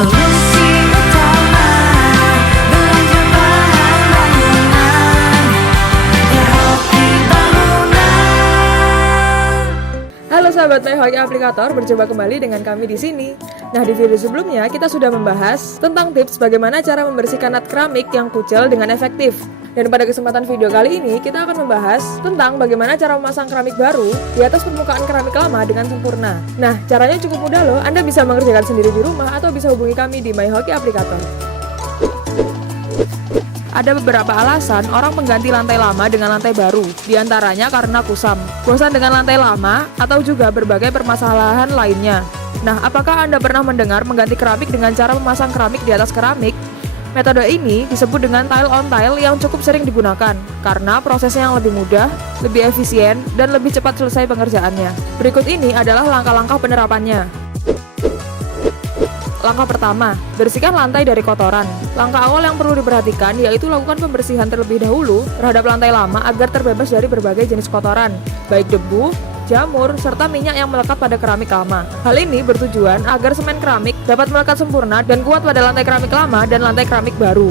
Solusi utama belanja bahan bangunan, Hoki Bangunan. Halo sahabat Hoki Aplikator, berjumpa kembali dengan kami di sini. Nah, di video sebelumnya kita sudah membahas tentang tips bagaimana cara membersihkan nut keramik yang kucel dengan efektif. Dan pada kesempatan video kali ini kita akan membahas tentang bagaimana cara memasang keramik baru di atas permukaan keramik lama dengan sempurna. Nah, caranya cukup mudah loh. Anda bisa mengerjakan sendiri di rumah atau bisa hubungi kami di Hoki Aplikator. Ada beberapa alasan orang mengganti lantai lama dengan lantai baru, diantaranya karena kusam, bosan dengan lantai lama, atau juga berbagai permasalahan lainnya. Nah, apakah Anda pernah mendengar mengganti keramik dengan cara memasang keramik di atas keramik? Metode ini disebut dengan tile on tile yang cukup sering digunakan, karena prosesnya yang lebih mudah, lebih efisien, dan lebih cepat selesai pengerjaannya. Berikut ini adalah langkah-langkah penerapannya. Langkah pertama, bersihkan lantai dari kotoran. Langkah awal yang perlu diperhatikan yaitu lakukan pembersihan terlebih dahulu terhadap lantai lama agar terbebas dari berbagai jenis kotoran, baik debu, jamur, serta minyak yang melekat pada keramik lama. Hal ini bertujuan agar semen keramik dapat melekat sempurna dan kuat pada lantai keramik lama dan lantai keramik baru.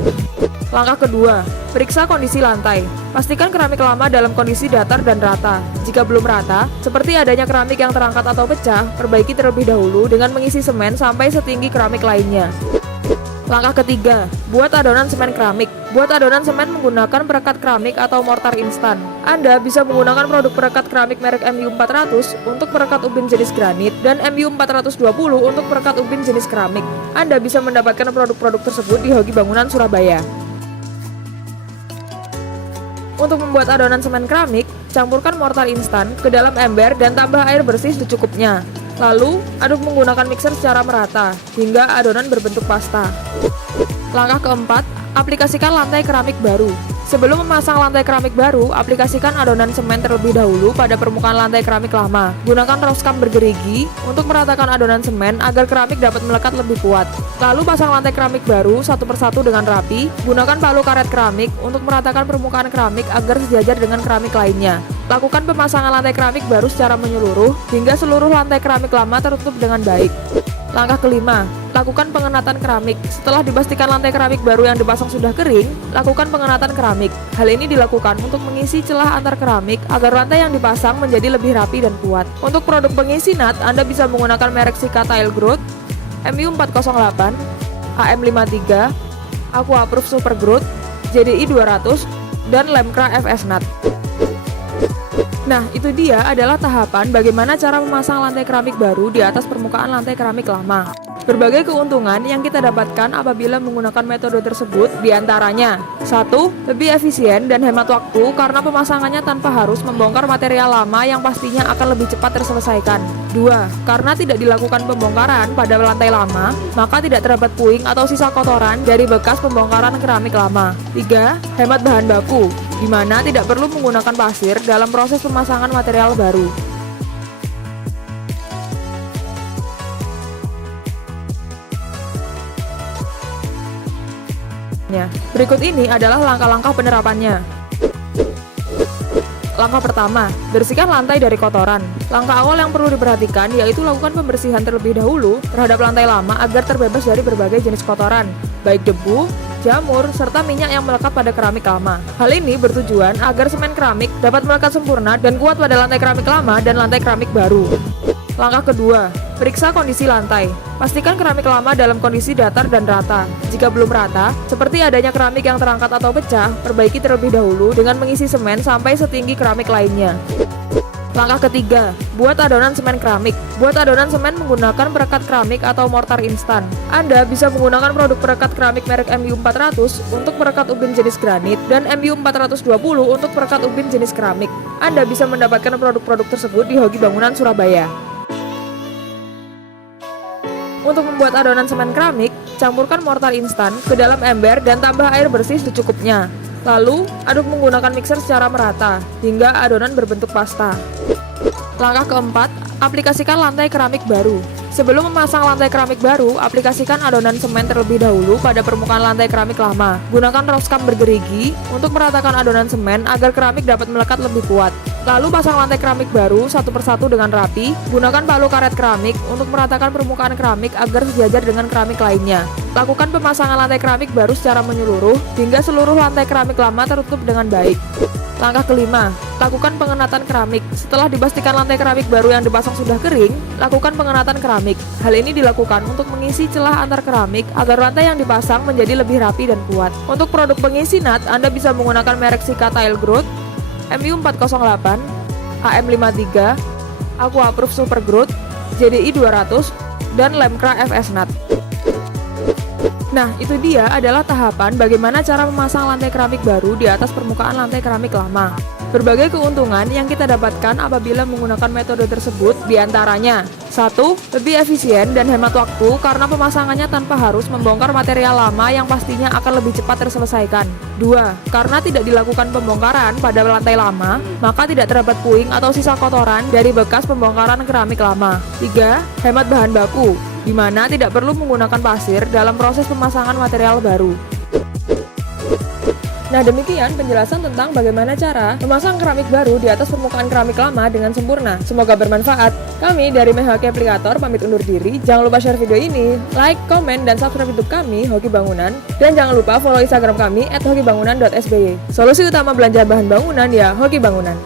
Langkah kedua, periksa kondisi lantai. Pastikan keramik lama dalam kondisi datar dan rata. Jika belum rata, seperti adanya keramik yang terangkat atau pecah, perbaiki terlebih dahulu dengan mengisi semen sampai setinggi keramik lainnya. Langkah ketiga, buat adonan semen keramik. Buat adonan semen menggunakan perekat keramik atau mortar instan. Anda bisa menggunakan produk perekat keramik merek MU400 untuk perekat ubin jenis granit dan MU420 untuk perekat ubin jenis keramik. Anda bisa mendapatkan produk-produk tersebut di Hoki Bangunan Surabaya. Untuk membuat adonan semen keramik, campurkan mortar instan ke dalam ember dan tambah air bersih secukupnya. Lalu, aduk menggunakan mixer secara merata, hingga adonan berbentuk pasta. Langkah keempat, aplikasikan lantai keramik baru. Sebelum memasang lantai keramik baru, aplikasikan adonan semen terlebih dahulu pada permukaan lantai keramik lama. Gunakan roskam bergerigi untuk meratakan adonan semen agar keramik dapat melekat lebih kuat. Lalu pasang lantai keramik baru satu persatu dengan rapi. Gunakan palu karet keramik untuk meratakan permukaan keramik agar sejajar dengan keramik lainnya. Lakukan pemasangan lantai keramik baru secara menyeluruh hingga seluruh lantai keramik lama tertutup dengan baik. Langkah kelima, lakukan pengenatan keramik. Setelah dipastikan lantai keramik baru yang dipasang sudah kering, lakukan pengenatan keramik. Hal ini dilakukan untuk mengisi celah antar keramik agar lantai yang dipasang menjadi lebih rapi dan kuat. Untuk produk pengisi nut, Anda bisa menggunakan merek Sika Tile Grout, MU408, HM53, Aquaproof Super Grout, JDI 200, dan Lemkra FS Nut. Nah, itu dia adalah tahapan bagaimana cara memasang lantai keramik baru di atas permukaan lantai keramik lama. Berbagai keuntungan yang kita dapatkan apabila menggunakan metode tersebut diantaranya: 1. Lebih efisien dan hemat waktu karena pemasangannya tanpa harus membongkar material lama yang pastinya akan lebih cepat terselesaikan. 2. Karena tidak dilakukan pembongkaran pada lantai lama, maka tidak terdapat puing atau sisa kotoran dari bekas pembongkaran keramik lama. 3. Hemat bahan baku, di mana tidak perlu menggunakan pasir dalam proses pemasangan material baru. Berikut ini adalah langkah-langkah penerapannya. Langkah pertama, bersihkan lantai dari kotoran. Langkah awal yang perlu diperhatikan yaitu lakukan pembersihan terlebih dahulu terhadap lantai lama agar terbebas dari berbagai jenis kotoran, baik debu, jamur, serta minyak yang melekat pada keramik lama. Hal ini bertujuan agar semen keramik dapat melekat sempurna dan kuat pada lantai keramik lama dan lantai keramik baru. Langkah kedua, periksa kondisi lantai. Pastikan keramik lama dalam kondisi datar dan rata. Jika belum rata, seperti adanya keramik yang terangkat atau pecah, perbaiki terlebih dahulu dengan mengisi semen sampai setinggi keramik lainnya. Langkah ketiga, buat adonan semen keramik. Buat adonan semen menggunakan perekat keramik atau mortar instan. Anda bisa menggunakan produk perekat keramik merek MU400 untuk perekat ubin jenis granit dan MU420 untuk perekat ubin jenis keramik. Anda bisa mendapatkan produk-produk tersebut di Hoki Bangunan Surabaya. Untuk membuat adonan semen keramik, campurkan mortar instan ke dalam ember dan tambah air bersih secukupnya. Lalu, aduk menggunakan mixer secara merata, hingga adonan berbentuk pasta. Langkah keempat, aplikasikan lantai keramik baru. Sebelum memasang lantai keramik baru, aplikasikan adonan semen terlebih dahulu pada permukaan lantai keramik lama. Gunakan roskam bergerigi untuk meratakan adonan semen agar keramik dapat melekat lebih kuat. Lalu pasang lantai keramik baru satu persatu dengan rapi. Gunakan palu karet keramik untuk meratakan permukaan keramik agar sejajar dengan keramik lainnya. Lakukan pemasangan lantai keramik baru secara menyeluruh hingga seluruh lantai keramik lama tertutup dengan baik. Langkah kelima, lakukan pengenatan keramik. Setelah dipastikan lantai keramik baru yang dipasang sudah kering, lakukan pengenatan keramik. Hal ini dilakukan untuk mengisi celah antar keramik agar lantai yang dipasang menjadi lebih rapi dan kuat. Untuk produk pengisi nut, Anda bisa menggunakan merek Sika Tile Grout, MU408, AM53, Aquaproof Super Grout, JDI 200, dan Lemkra FS Nut. Nah, itu dia adalah tahapan bagaimana cara memasang lantai keramik baru di atas permukaan lantai keramik lama. Berbagai keuntungan yang kita dapatkan apabila menggunakan metode tersebut diantaranya 1. Lebih efisien dan hemat waktu karena pemasangannya tanpa harus membongkar material lama yang pastinya akan lebih cepat terselesaikan. 2. Karena tidak dilakukan pembongkaran pada lantai lama, maka tidak terdapat puing atau sisa kotoran dari bekas pembongkaran keramik lama. 3. Hemat bahan baku, di mana tidak perlu menggunakan pasir dalam proses pemasangan material baru. Nah, demikian penjelasan tentang bagaimana cara memasang keramik baru di atas permukaan keramik lama dengan sempurna. Semoga bermanfaat. Kami dari Hoki Aplikator pamit undur diri. Jangan lupa share video ini, like, komen, dan subscribe YouTube kami, Hoki Bangunan. Dan jangan lupa follow Instagram kami @hokibangunan.sby. Solusi utama belanja bahan bangunan ya Hoki Bangunan.